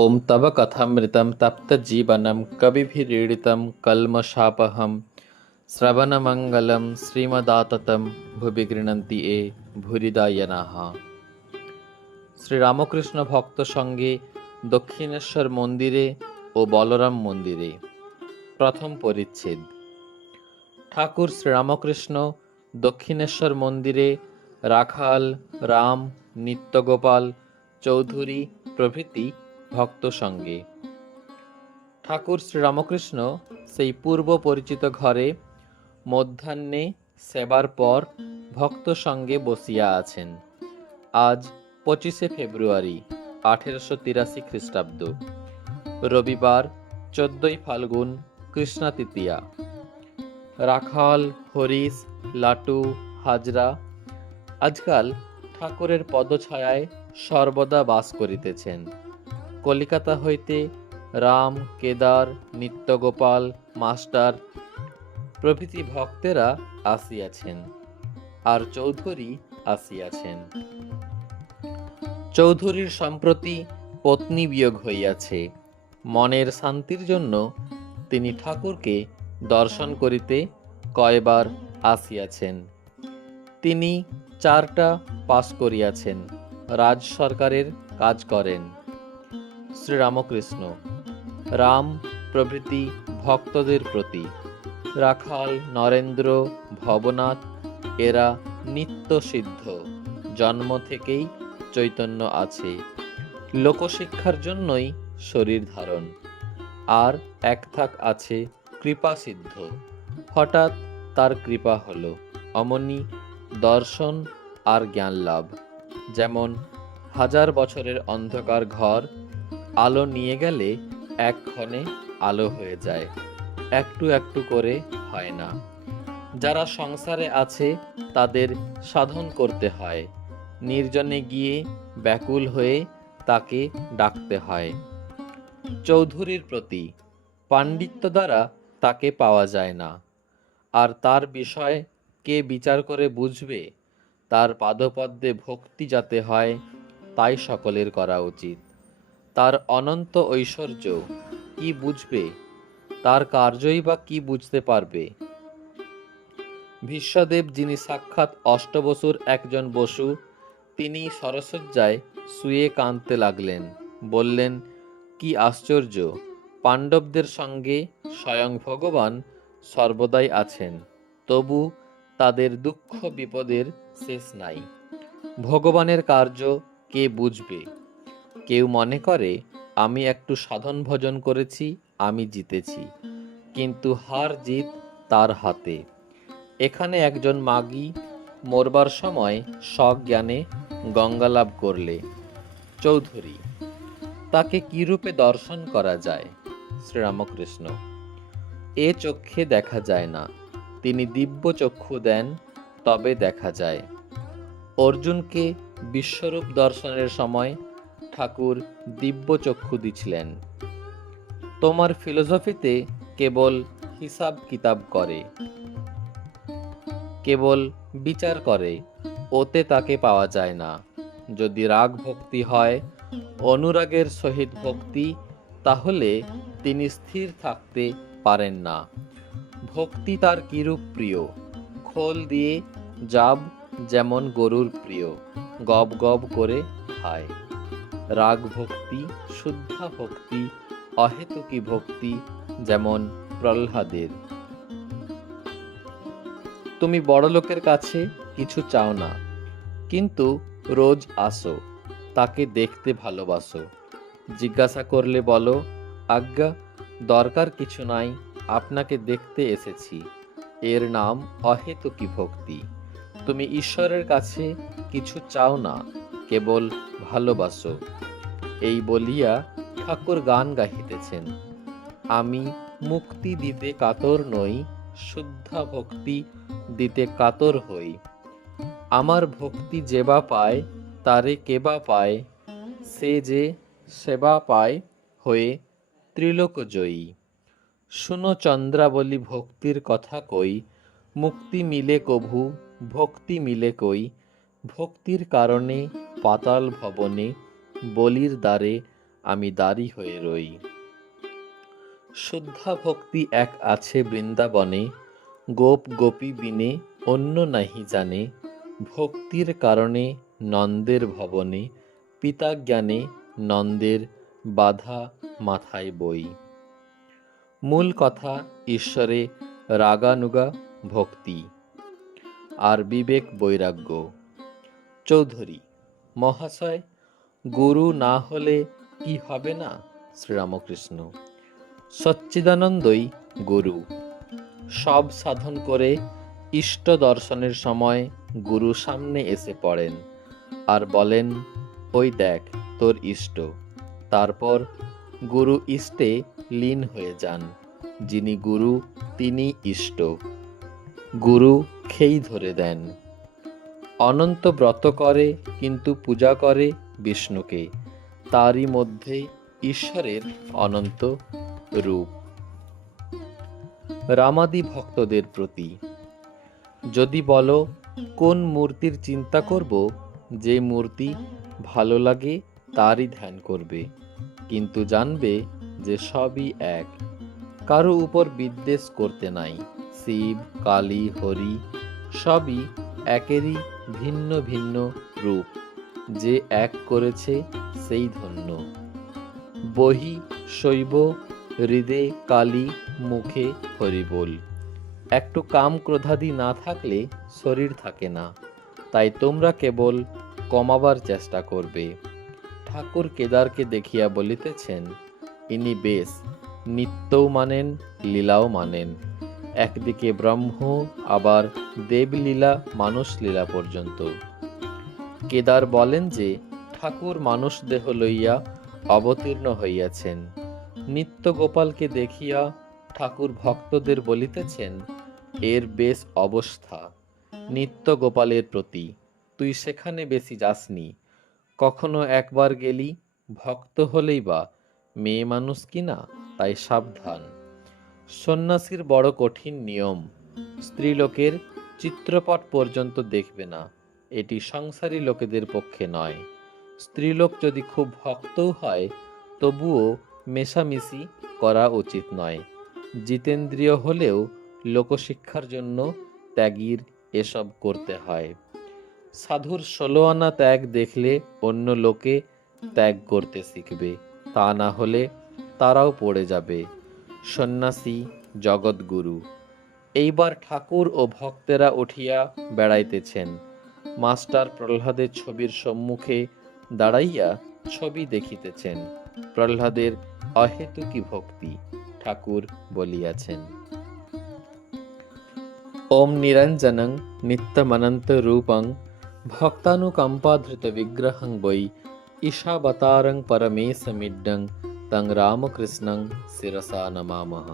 ॐ तव कथामृतं तप्तजीवनं कविभिरीडितं कल्मषापहं শ্রবণমঙ্গলম শ্রীমদাততম ভুবি গৃণন্তি এ ভূরিদায়নাঃ। শ্রীরামকৃষ্ণ ভক্ত সঙ্গে দক্ষিণেশ্বর মন্দিরে ও বলরাম মন্দিরে। প্রথম পরিচ্ছেদ। ঠাকুর শ্রীরামকৃষ্ণ দক্ষিণেশ্বর মন্দিরে রাখাল, রাম, নিত্যগোপাল, চৌধুরী প্রভৃতি ভক্ত সঙ্গে। ঠাকুর শ্রীরামকৃষ্ণ সেই পূর্ব পরিচিত ঘরে মধ্যাহ্নে সেবার পর ভক্ত সঙ্গে বসিয়া আছেন। আজ 25শে ফেব্রুয়ারি 1883 খ্রিস্টাব্দ, রবিবার 14ই ফাল্গুন, কৃষ্ণা তৃতীয়া। রাখাল, হরিশ, লাটু, হাজরা আজকাল ঠাকুরের পদছায়ায় সর্বদা বাস করিতেছেন। কলিকাতা হইতে রাম, কেদার, নিত্যগোপাল, মাস্টার প্রভৃতি ভক্তেরা আসিয়াছেন, আর চৌধুরী আসিয়াছেন। চৌধুরীর সম্প্রতি পত্নী বিয়োগ হইয়াছে। মনের শান্তির জন্য তিনি ঠাকুরকে দর্শন করিতে কয়বার আসিয়াছেন। তিনি 4টা পাস করিয়াছেন, রাজ সরকারের কাজ করেন। শ্রীরামকৃষ্ণ, রাম প্রভৃতি ভক্তদের প্রতি, রাখাল, নরেন্দ্র, ভবনাথ এরা নিত্য সিদ্ধ, জন্ম থেকেই চৈতন্য আছে, লোকশিক্ষার জন্যই শরীর ধারণ। আর এক থাক আছে কৃপা সিদ্ধ, হঠাৎ তার কৃপা হলো, অমনি দর্শন আর জ্ঞান লাভ। যেমন 1000 বছরের অন্ধকার ঘর আলো নিয়ে গেলে এক্ষণে আলো হয়ে যায়, একটু একটু করে হয় না। যারা সংসারে আছে তাদের সাধন করতে হয়, নির্জনে গিয়ে ব্যাকুল হয়ে তাকে ডাকতে হয়। চৌধুরীর প্রতি পাণ্ডিত্য দ্বারা তাকে পাওয়া যায় না, আর তার বিষয় কে বিচার করে বুঝবে? তার পাদপদ্মে ভক্তি যাতে হয় তাই সকলের করা উচিত। তার অনন্ত ঐশ্বর্য কি বুঝবে? তার কার্যই বা কি বুঝতে পারবে? ভীষ্মদেব, যিনি সাক্ষাৎ অষ্টবসুর একজন বসু, তিনি সরসজ্জায় শুয়ে কাঁদতে লাগলেন। বললেন, কি আশ্চর্য! পাণ্ডবদের সঙ্গে স্বয়ং ভগবান সর্বদাই আছেন, তবু তাদের দুঃখ বিপদের শেষ নাই। ভগবানের কার্য কে বুঝবে? কেউ মনে করে আমি একটু সাধন ভজন করেছি, আমি জিতেছি, কিন্তু হার জিত তার হাতে। এখানে একজন মাগী মরবার সময় সজ্ঞানে গঙ্গা লাভ করলে। চৌধুরী, তাকে কি রূপে দর্শন করা যায়? শ্রীরামকৃষ্ণ, এ চক্ষে দেখা যায় না, তিনি দিব্য চক্ষু দেন, তবে দেখা যায়। অর্জুনকে বিশ্বরূপ দর্শনের সময় ঠাকুর দিব্য চক্ষু দিছিলেন। তোমার ফিলোসফিতে কেবল হিসাব কিতাব করে, কেবল বিচার করে, ওতে তাকে পাওয়া যায় না। যদি রাগ ভক্তি হয়, অনুরাগের সহিত ভক্তি, তাহলে তিনি স্থির থাকতে পারেন না। ভক্তি তার কিরূপ প্রিয়? খোল দিয়ে জাব যেমন গরুর প্রিয়, গব গব করে খায়। রাগ ভক্তি, শুদ্ধা ভক্তি, অহেতুকী ভক্তি যেমন প্রহ্লাদের। তুমি বড় লোকের কাছে কিছু চাও না, কিন্তু রোজ আসো, তাকে দেখতে ভালোবাসো। জিজ্ঞাসা করলে বলো, আজ্ঞা, দরকার কিছু নাই, আপনাকে দেখতে এসেছি। এর নাম অহেতুকী ভক্তি। তুমি ঈশ্বরের কাছে কিছু চাও না, কেবল ভালোবাসো। এই বলিয়া ঠাকুর গান গাহিতেছেন, আমি মুক্তি দিতে কাতর নই, শুদ্ধা ভক্তি দিতে কাতর হই। আমার ভক্তি যেবা পায়, তারে কেবা পায়, সে যে সেবা পায় হয়ে ত্রিলোক জয়ী। শুনো চন্দ্রাবলী ভক্তির কথা কই, মুক্তি মিলে কভু, ভক্তি মিলে কই। ভক্তির কারণে পাতাল ভবনে, বলির দ্বারে আমি দাঁড়ি হয়ে রই। শুদ্ধা ভক্তি এক আছে বৃন্দাবনে, গোপ গোপী বিনে অন্য নাহি জানে। ভক্তির কারণে নন্দের ভবনে, পিতা জ্ঞানে নন্দের বাধা মাথায় বই। মূল কথা ঈশ্বরে রাগানুগা ভক্তি আর বিবেক বৈরাগ্য। চৌধুরী মহাশয়, গুরু না হলে কি হবে না? শ্রীরামকৃষ্ণ: সচ্চিদানন্দই গুরু। সব সাধন করে ইষ্ট দর্শনের সময় গুরু সামনে এসে পড়েন আর বলেন, ওই দেখ তোর ইষ্ট। তারপর গুরু ইষ্টে লীন হয়ে যান। যিনি গুরু তিনি ইষ্ট। গুরু খেই ধরে দেন। অনন্ত ব্রত করে কিন্তু পূজা করে বিষ্ণুকে। তারই মধ্যে ঈশ্বরের অনন্ত রূপ। রামাদি ভক্তদের প্রতি যদি বলো কোন মূর্তির চিন্তা করব, যে মূর্তি ভালো লাগে তারই ধ্যান করবে, কিন্তু জানবে যে সবই এক। কারো উপর বিদ্বেষ করতে নাই। শিব, কালী, হরি সবই একেরই ভিন্ন ভিন্ন রূপ। যে এক করেছে সেই ধন্য। বহি শৈব হৃদে কালী, মুখে হরি বল। একটু কাম ক্রোধাদি না থাকলে শরীর থাকে না। তাই তোমরা কেবল কমাবার চেষ্টা করবে। ঠাকুর কেদারকে দেখিয়া বলিতেছেন, ইনি বেশ নিত্যও মানেন, লীলাও মানেন। একদিকে ব্রহ্ম, আবার দেবলীলা, মানুষ লীলা পর্যন্ত। কেদার বলেন যে ঠাকুর মানুষ দেহ লইয়া অবতীর্ণ হইয়াছেন। নিত্য গোপালকে দেখিয়া ঠাকুর ভক্তদের বলিতেছেন, এর বেশ অবস্থা। নিত্য গোপালের প্রতি তুই সেখানে বেশি যাসনি। কখনো একবার গেলি, ভক্ত হলেই বা মেয়ে মানুষ কিনা, তাই সাবধান। সন্ন্যাসীর বড় কঠিন নিয়ম, স্ত্রীলোকের চিত্রপট পর্যন্ত দেখবে না। এটি সংসারী লোকেদের পক্ষে নয়। স্ত্রীলোক যদি খুব ভক্তও হয়, তবুও মেশামেশি করা উচিত নয়। জিতেন্দ্রিয় হলেও লোকশিক্ষার জন্য ত্যাগীর এসব করতে হয়। সাধুর 16 আনা ত্যাগ দেখলে অন্য লোকে ত্যাগ করতে শিখবে, তা না হলে তারাও পড়ে যাবে। সন্ন্যাসী জগৎগুরু। এইবার ঠাকুর ও ভক্তেরা উঠিয়া বেড়াইতেছেন। মাস্টার প্রহ্লাদের ছবির সম্মুখে দাঁড়াইয়া ছবি দেখিতেছেন। প্রহ্লাদের অহেতুকী ভক্তি ঠাকুর বলিয়াছেন। ওম নিরঞ্জনং নিত্যমনন্ত রূপং ভক্তানুকম্পাধৃত বিগ্রহং বৈ ঈশাবতারং পরমেশমিড্ডং তং রামকৃষ্ণং শিরসা নমামহ।